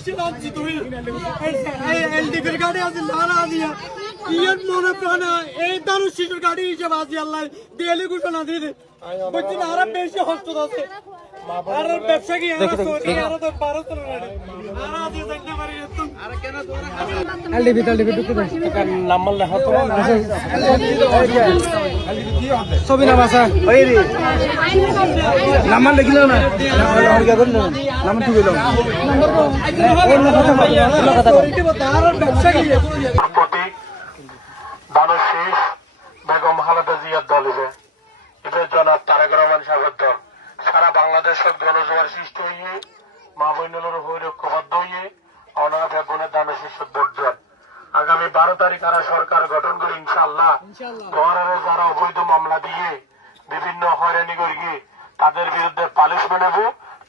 বেশি লাঞ্ছিত হই এলডিপির গাড়ি আছে লানা দিয়া ইয়ার মনে প্রাণে এই দারু শিশুর গাড়ি হিসেবে আজি আল্লাহ দিয়েলি ঘোষণা দিয়ে দে বুঝছি না আরো বেশি হস্ত আছে আর ব্যবসা কি আর তো 12 তো রেডি আর আজি জানতে পারি তো আর কেন তোরা এলডিপি ঢুকতে পারছি নাম্বার লেখা তো ছবি নাম আছে ওই রে নাম্বার লিখলো না নাম্বার কি করলো নাম্বার ঠিক হলো নাম্বার কথা আর ব্যবসা কি দানের শেষ বেগম খালেদা জিয়ার দল হবে এদের জনাব তারেক রহমান সাহেবের দল সারা বাংলাদেশের গণজোয়ার সৃষ্টি হইয়ে মা বইনের ঐক্যবদ্ধ হইয়ে ওনারা বেগুনের দানের শীর্ষক ভোট দেন আগামী 12 তারিখ আর সরকার গঠন করে ইনশাআল্লাহ গভর্নরে যারা অবৈধ মামলা দিয়ে বিভিন্ন হয়রানি করিয়ে তাদের বিরুদ্ধে পানিশমেন্ট নেব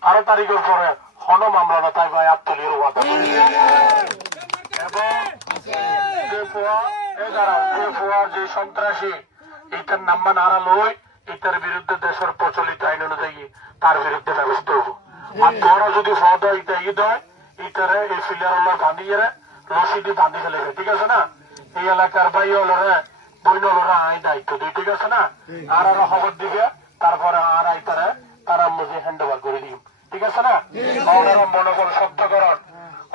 12 তারিখের পরে হন মামলা তাই ভাই আত্মলির ওয়াদা এবং যে সন্ত্রাসী এটার নাম্বার নারা লই এটার বিরুদ্ধে দেশের প্রচলিত আইন অনুযায়ী তার বিরুদ্ধে ব্যবস্থা হবো আর তোরা যদি ফদ এটা ই দেয় এটারে এই ফিলিয়ার বাঁধিয়ে রশিদি বাঁধি ফেলেছে ঠিক আছে না এই এলাকার ভাই হলরে বইন হলরা আই দায়িত্ব দিই ঠিক আছে না আর আরো খবর দিবে তারপরে আর আইতারে তারা মুঝে হ্যান্ড ওভার করে দিই ঠিক আছে না ওনারা মনোবল শব্দকরণ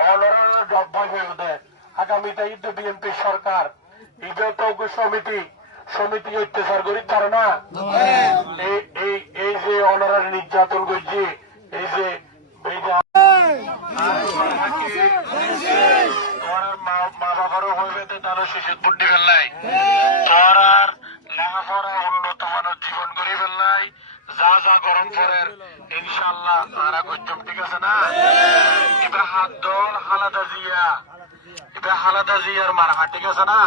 ওনারা ভয় হয়ে দেয় আগামীতে ঈদ বিএনপি সরকার ঈদত সমিতি অত্যাচার করি তার না এই যে অনারার নির্যাতন করছি এই যে মা বাবারও হইবে তারও শিশু বুদ্ধি ফেললাই তোর আর লেখাপড়া উন্নত মানের জীবন করি ফেললাই যা যা গরম পরের ইনশাল্লাহ আরা করতাম ঠিক আছে না এবার হাত দল হালাদা জিয়া এটা হালাদা জিয়ার মারা ঠিক আছে না